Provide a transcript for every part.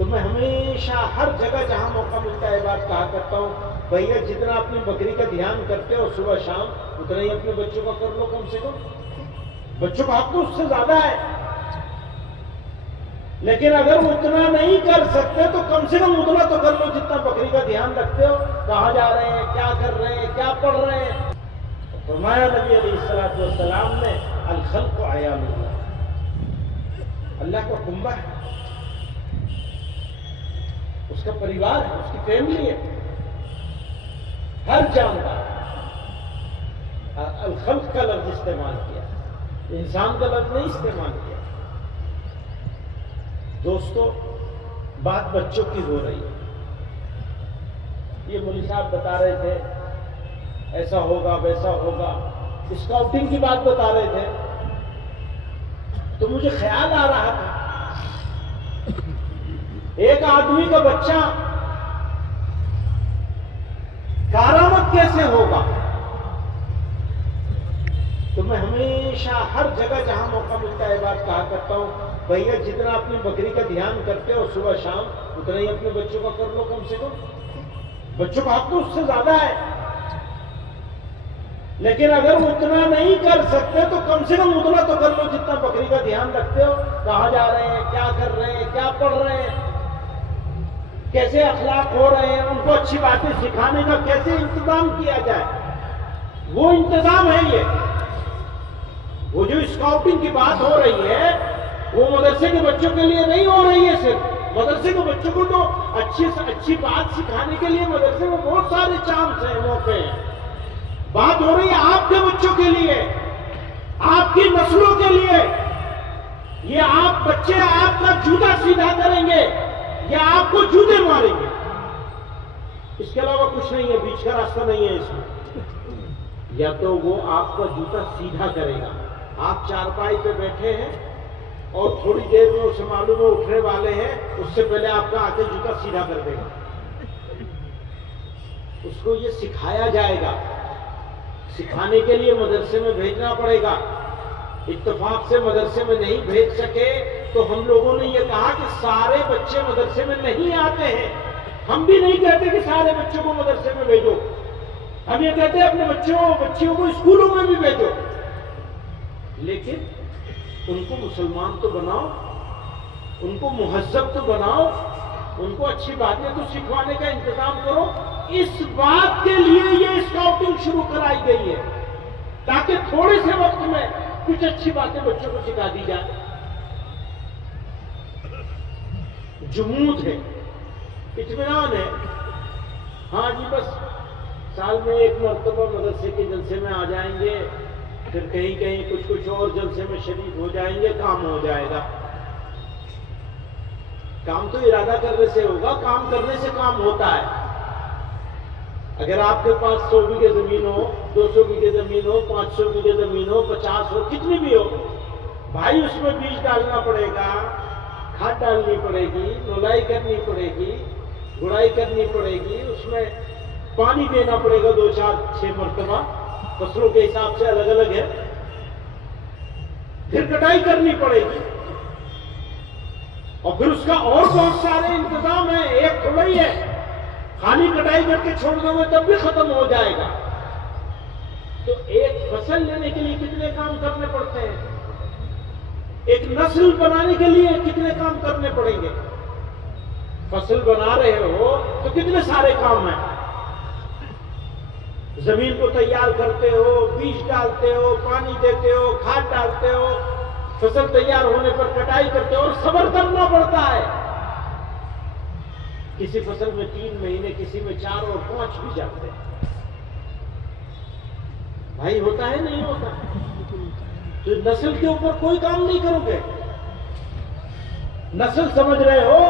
تو میں ہمیشہ ہر جگہ جہاں موقع ملتا ہے بات کہا کرتا ہوں، بھیا جتنا اپنی بکری کا دھیان کرتے ہو صبح شام، اتنا ہی اپنے بچوں کا کر لو کم سے کم۔ بچوں کا حق تو اس سے زیادہ ہے، لیکن اگر اتنا نہیں کر سکتے تو کم سے کم اتنا تو کر لو جتنا بکری کا دھیان رکھتے ہو۔ کہاں جا رہے ہیں، کیا کر رہے ہیں، کیا پڑھ رہے ہیں۔ فرمایا نبی علیہ السلام نے الخلق عیال اللہ، اللہ کا کنبہ ہے، اس کا پریوار ہے، اس کی فیملی ہے، ہر جانور۔ الخلق کا لفظ استعمال کیا، انسان کا لفظ نہیں استعمال کیا۔ دوستو، بات بچوں کی ہو رہی ہے۔ یہ مولوی صاحب بتا رہے تھے ایسا ہوگا ویسا ہوگا، اسکاؤٹنگ کی بات بتا رہے تھے، تو مجھے خیال آ رہا تھا ایک آدمی کا بچہ کارآمد کیسے ہوگا۔ تو میں ہمیشہ ہر جگہ جہاں موقع ملتا ہے بات کہا کرتا ہوں، بھیا جتنا اپنی بکری کا دھیان کرتے ہو صبح شام، اتنا ہی اپنے بچوں کا کر لو کم سے کم۔ بچوں کا حق تو اس سے زیادہ ہے، لیکن اگر اتنا نہیں کر سکتے تو کم سے کم اتنا تو کر لو جتنا بکری کا دھیان رکھتے ہو۔ کہاں جا رہے ہیں، کیا کر رہے ہیں، کیا پڑھ رہے ہیں، کیسے اخلاق ہو رہے ہیں، ان کو اچھی باتیں سکھانے کا کیسے انتظام کیا جائے، وہ انتظام ہے یہ۔ وہ جو اسکاؤٹنگ کی بات ہو رہی ہے وہ مدرسے کے بچوں کے لیے نہیں ہو رہی ہے صرف۔ مدرسے کے بچوں کو تو اچھی سے اچھی بات سکھانے کے لیے مدرسے میں بہت سارے چانس ہیں، موقع ہیں۔ بات ہو رہی ہے آپ کے بچوں کے لیے، آپ کی نسلوں کے لیے۔ یہ آپ بچے آپ کا جوتا سیدھا کریں گے یا آپ کو جوتے ماریں گے، اس کے علاوہ کچھ نہیں ہے، بیچ کا راستہ نہیں ہے اس میں۔ یا تو وہ آپ کا جوتا سیدھا کرے گا، آپ چارپائی پہ بیٹھے ہیں اور تھوڑی دیر میں اسے معلوم ہے اٹھنے والے ہیں، اس سے پہلے آپ کا آ کے جوتا سیدھا کر دے گا۔ اس کو یہ سکھایا جائے گا، سکھانے کے لیے مدرسے میں بھیجنا پڑے گا۔ اتفاق سے مدرسے میں نہیں بھیج سکے تو ہم لوگوں نے یہ کہا کہ سارے بچے مدرسے میں نہیں آتے ہیں۔ ہم بھی نہیں کہتے کہ سارے بچوں کو مدرسے میں بھیجو، ہم یہ کہتے ہیں اپنے بچیوں کو اسکولوں میں بھی بھیجو، لیکن ان کو مسلمان تو بناؤ، ان کو مہذب تو بناؤ، ان کو اچھی باتیں تو سکھوانے کا انتظام کرو۔ اس بات کے لیے یہ اسکاؤٹنگ شروع کرائی گئی ہے، تاکہ تھوڑے سے وقت میں کچھ اچھی باتیں بچوں کو سکھا دی جائے۔ جمود ہے، اطمینان ہے، ہاں جی بس سال میں ایک مرتبہ مدرسے کے جلسے میں آ جائیں گے، پھر کہیں کہیں کچھ اور جلسے میں شریک ہو جائیں گے، کام ہو جائے گا۔ کام تو ارادہ کرنے سے ہوگا، کام کرنے سے کام ہوتا ہے۔ اگر آپ کے پاس 100 بیگھے زمین ہو، 200 بیگھے زمین ہو، 500 بیگھے زمین ہو، 50 ہو، کتنی بھی ہو، بھائی اس میں بیج ڈالنا پڑے گا، کھاد ڈالنی پڑے گی، نولائی کرنی پڑے گی، گڑائی کرنی پڑے گی، اس میں پانی دینا پڑے گا 2 4 6 مرتبہ، فصلوں کے حساب سے الگ الگ ہے، پھر کٹائی کرنی پڑے گی، اور پھر اس کا اور بہت سارے انتظام ہیں، ایک تھوڑا ہی ہے، خالی کٹائی کر کے چھوڑ دو گے تب بھی ختم ہو جائے گا۔ تو ایک فصل لینے کے لیے کتنے کام کرنے پڑتے ہیں، ایک نسل بنانے کے لیے کتنے کام کرنے پڑیں گے۔ فصل بنا رہے ہو تو کتنے سارے کام ہیں، زمین کو تیار کرتے ہو، بیج ڈالتے ہو، پانی دیتے ہو، کھاد ڈالتے ہو، فصل تیار ہونے پر کٹائی کرتے ہو، اور صبر کرنا پڑتا ہے۔ کسی فصل میں 3 مہینے، کسی میں 4 اور 5 بھی جاتے ہیں۔ بھائی ہوتا ہے نہیں ہوتا؟ تو نسل کے اوپر کوئی کام نہیں کرو گے، نسل سمجھ رہے ہو،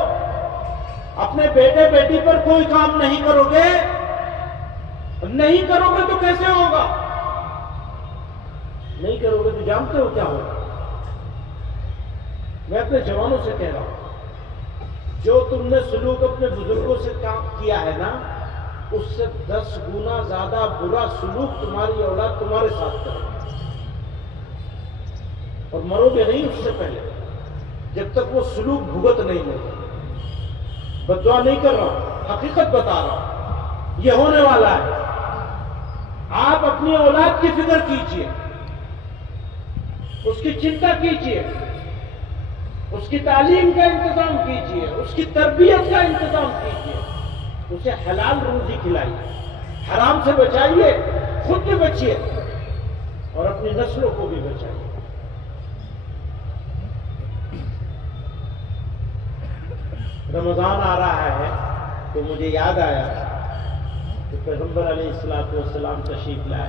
اپنے بیٹے بیٹی پر کوئی کام نہیں کرو گے، نہیں کرو گے تو کیسے ہوگا؟ نہیں کرو گے تو جانتے ہو کیا ہوگا؟ میں اپنے جوانوں سے کہہ رہا ہوں، جو تم نے سلوک اپنے بزرگوں سے کام کیا ہے نا، اس سے 10 گنا زیادہ برا سلوک تمہاری اولاد تمہارے ساتھ کرے، اور مرو گے نہیں اس سے پہلے، جب تک وہ سلوک بھگت نہیں ہوگا۔ بددعا نہیں کر رہا ہوں، حقیقت بتا رہا ہوں، یہ ہونے والا ہے۔ آپ اپنی اولاد کی فکر کیجئے، اس کی چنتا کیجئے، اس کی تعلیم کا انتظام کیجئے، اس کی تربیت کا انتظام کیجئے، اسے حلال روزی کھلائیے، حرام سے بچائیے، خود بھی بچیے اور اپنی نسلوں کو بھی بچائیے۔ رمضان آ رہا ہے تو مجھے یاد آیا کہ پیغمبر علیہ الصلوۃ والسلام تشریف لائے،